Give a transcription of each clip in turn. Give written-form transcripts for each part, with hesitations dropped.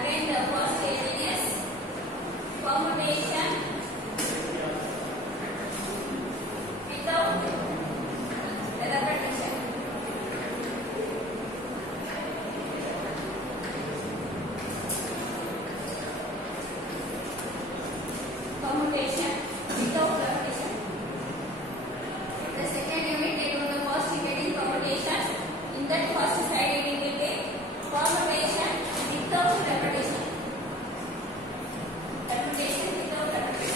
Again, the first heading is permutation without repetition. Permutation without repetition. The second unit take on the first heading permutation. In that first side heading we take permutation without repetition. Permutation without repetition.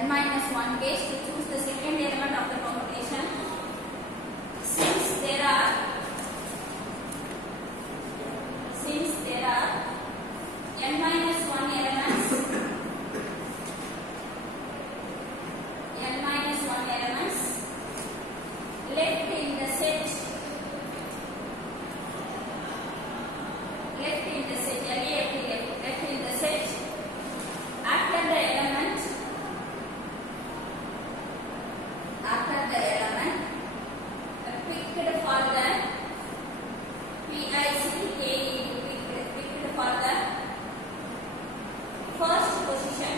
n minus 1 ways to choose the second element of the permutation. Since there are n minus 1 elements, left in the set, left in the set after the element picked for the picked for the first position,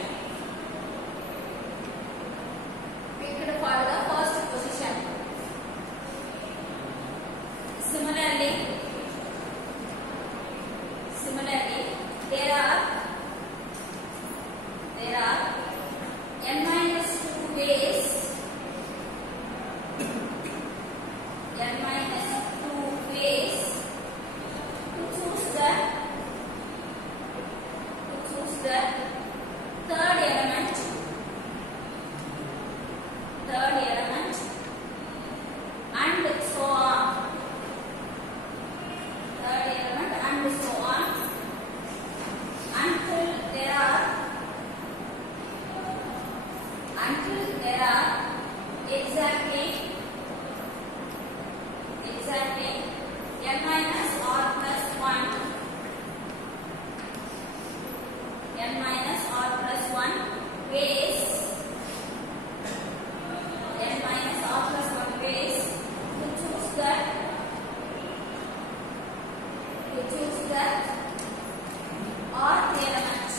picked for the first position. Similarly, there are n minus 2 ways, to choose the third element, and so on. Third element and so on until there are exactly n minus or plus 1 ways, to choose the odd element.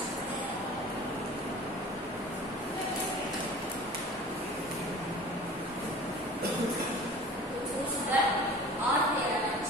To choose the odd element.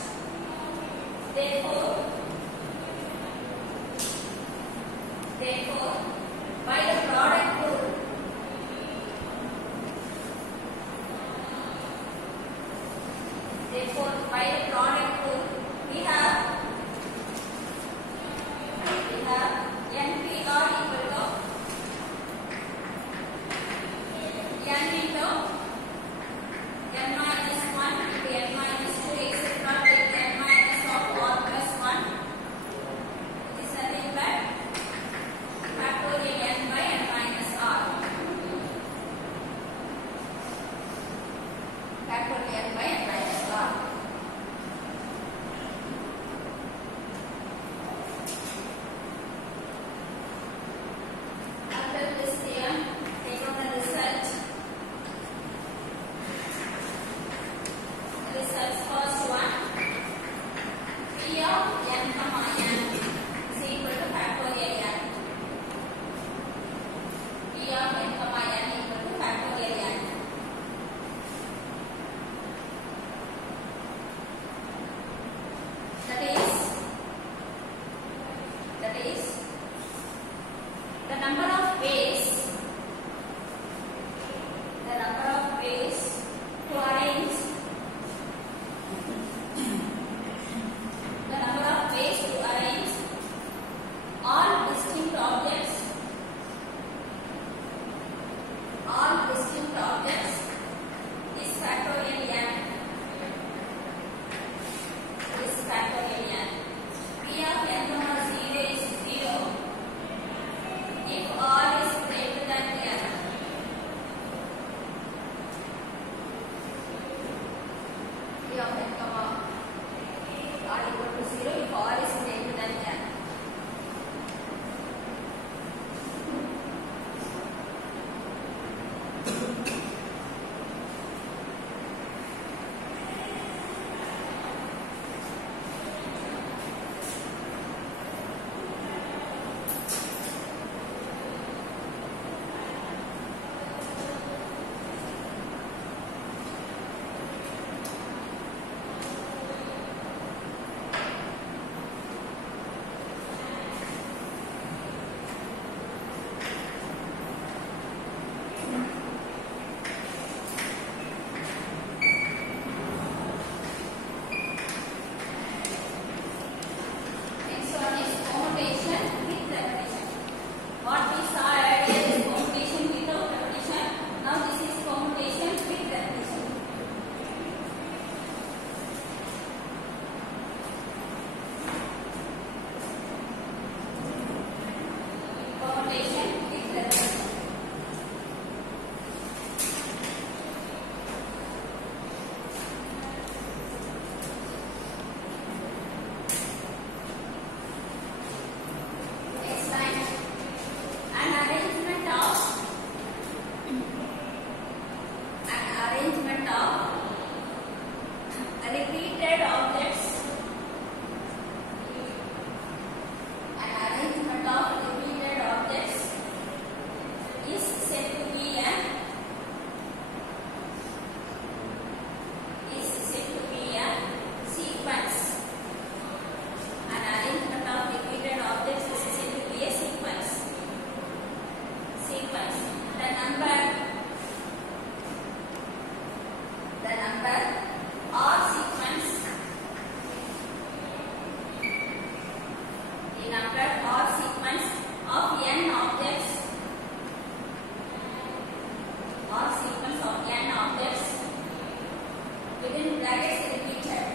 brackets repeated.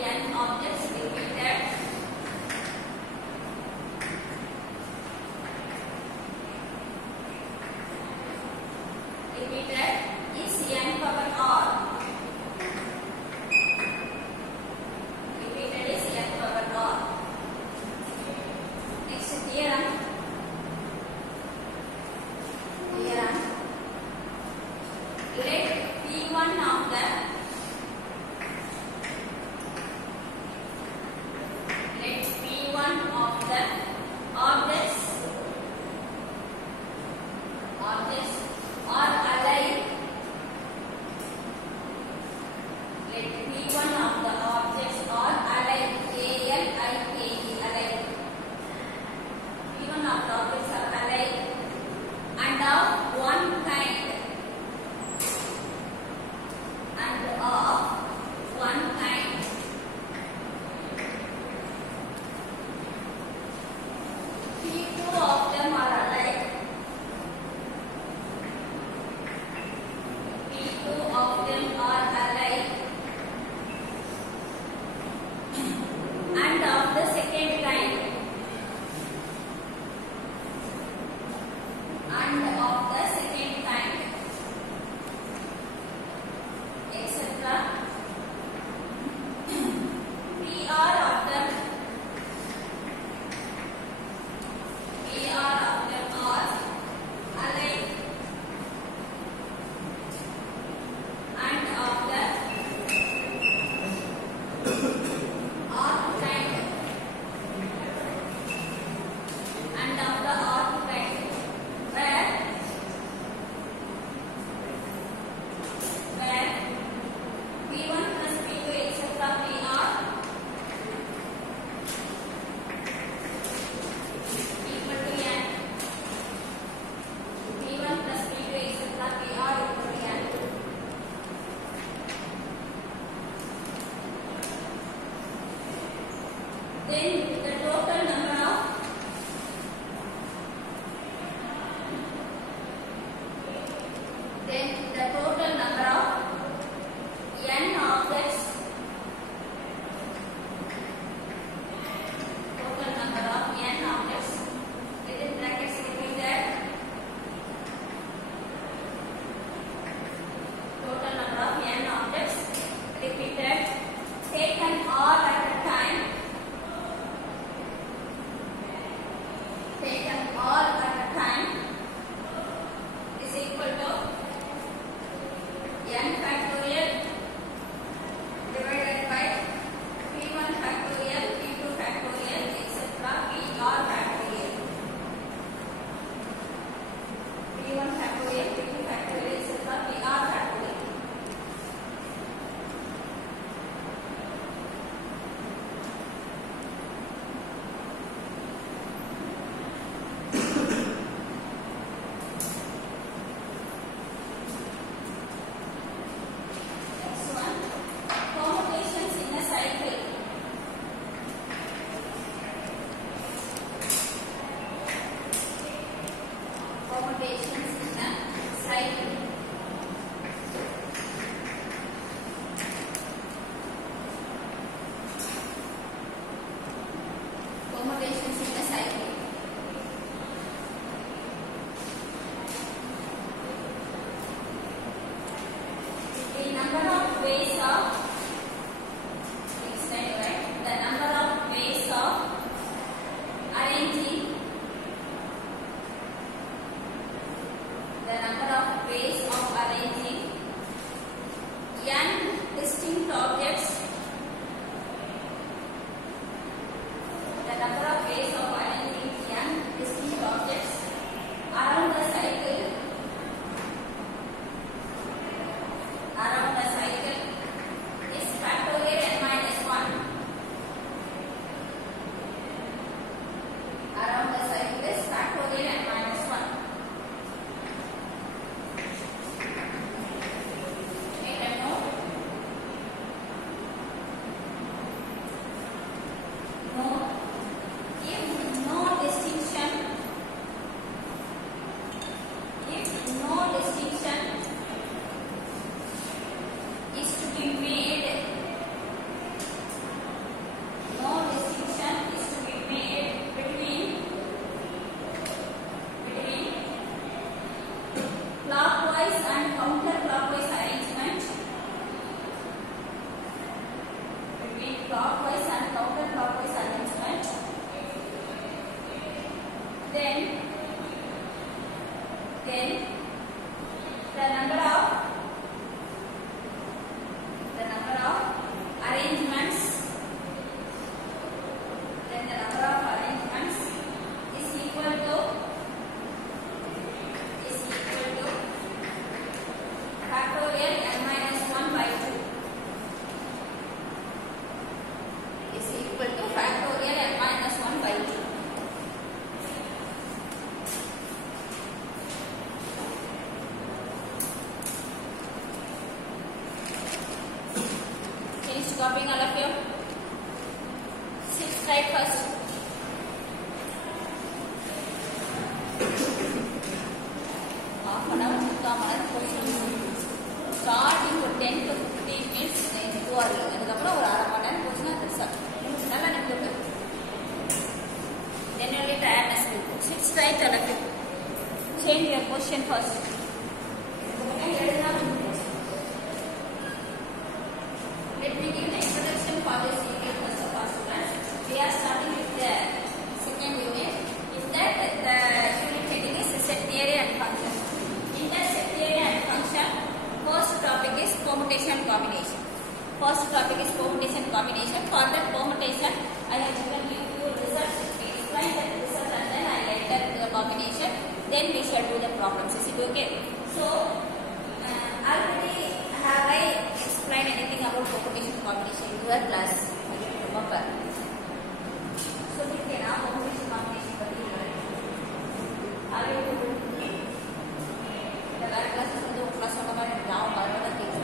N objects repeated. Repeated is n power r. Repeated is n power r. Next theorem. Theorem. Let P1 of the objects are alike. Let P1 of the objects are alike. A-L-I-K-E, alike. P1 of the objects are alike and of one kind. And of one kind. P2 of them are alike. P2 of them are alike and of the second kind. And of the second kind, etc. PR of them are alike and of the R kind and of the R kind, where P1 plus P2 etc. PR equal to n. P1 plus P2 etc. PR equal to n. Then the total number of n objects, within brackets repeated, total number of n objects repeated taken all at a time, is equal to n factorial divided by P1 factorial, P2 factorial, etc. PR factorial. P1 factorial, P2 factorial, etc. PR factorial. Next one, permutations in a cycle. Permutations in a cycle. Permutations in a cycle. The number of ways of the number of ways of arranging n distinct objects. The number of ways of arranging n distinct objects around the cycle is factorial n minus 1. Around the cycle is factorial n minus 1. Make a note. If no distinction then the number of arrangements, then the number of arrangements is equal to factorial n minus 1 by 2 is equal to factorial n minus 1 by 2. Finish copying all of you. 6 try first. Half an hour starting for 10 to 15 minutes இதுவாக அதுக்கப்புறம் ஒரு அரை மணி நேரம் போச்சுன்னா result நல்லா நினைக்க then only tiredness will go. 6 try all of you. Change your position first. Let me give the introduction for this unit first of all, students. We are starting with the second unit. Is that the unit heading is set theory and function. In the set theory and function, first topic is permutation and combination. First topic is permutation and combination. For that permutation, I have given you few results. We explain that result and then I enter into the combination. Then we shall do the problems. Is it okay? So, already have I explained anything about permutation and combination in your class? Remember? So, we can now permutation and combination. Are you able to do it? The last class is the class of our now, but the things.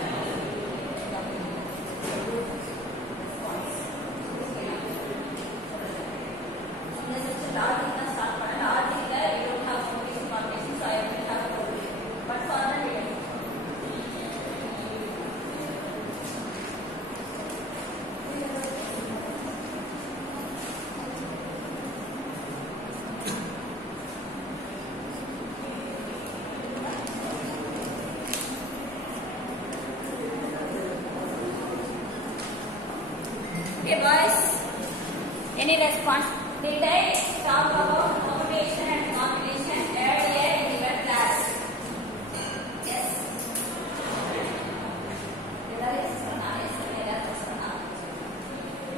Okay, boys. Any response? Did I talk about permutation and combination earlier in your class? Yes.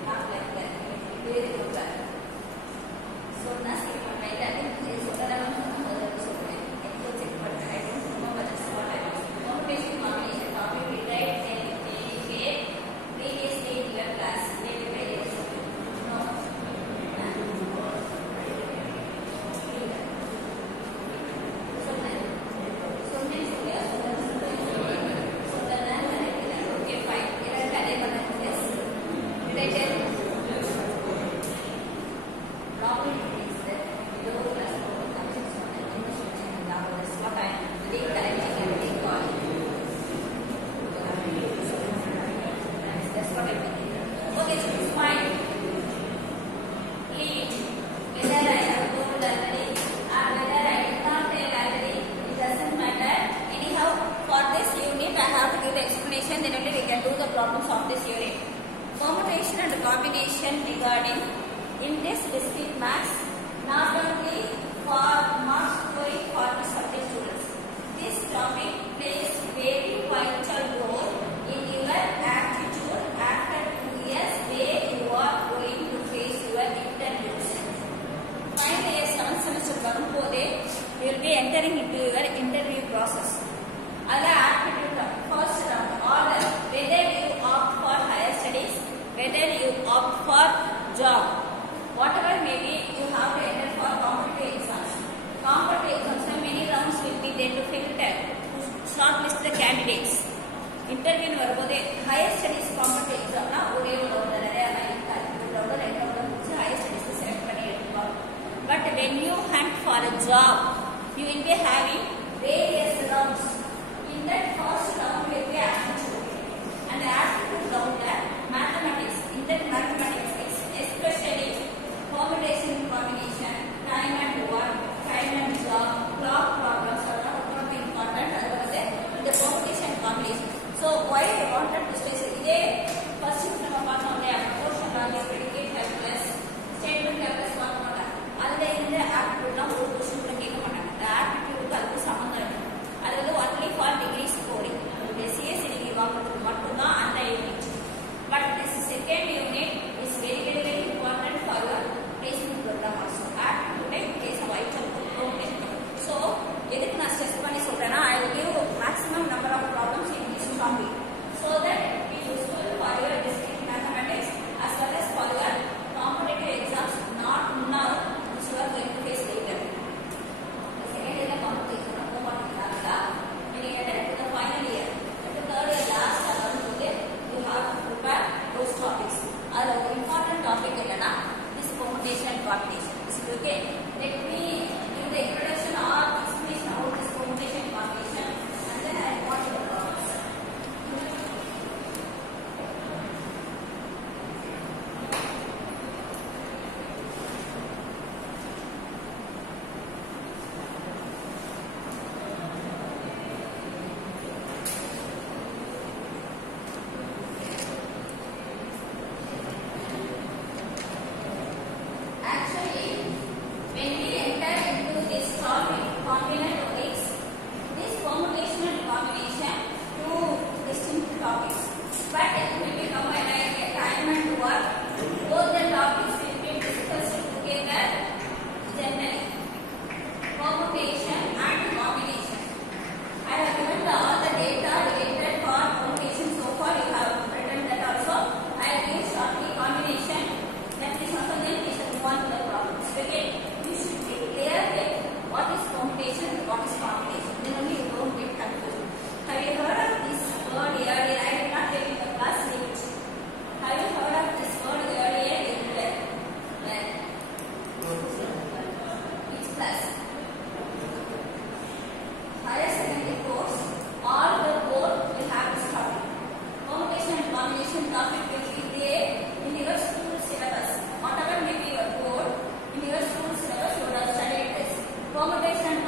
Not like that. Very good. So, nothing. I think this is what I want to know. I don't remember this what I was. Permutation combination topic we tried previously in your class. Then only we can do the problems of this unit. Permutation and combination regarding in this discrete maths, not only for mark scoring for the subject students. This topic plays very vital role in your aptitude after 2 years where you are going to face your interviews. Final year 7th semester varumpode you will be entering into your interview process. Other aptitude first round order whether you opt for higher studies, whether you opt for job, whatever may be, you have to enter for competitive exams. Competitive exams, many rounds will be there to filter, to shortlist the candidates. Interview varubode higher studies competitive exam na ore round nare higher studies select panni edukkom. But when you hunt for a job, you will be having various rounds. In that first round will be aptitude, and the aptitude round mathematics. In that mathematics, especially permutation and combination, time and work, time and job, clock problems are not important. Otherwise, in the permutation and combination. So why I wanted to stress today? First, we have a proportion value, predicate calculus, statement calculus, what not. Other than the aptitude, now one question will take a aptitude calculus.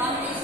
one is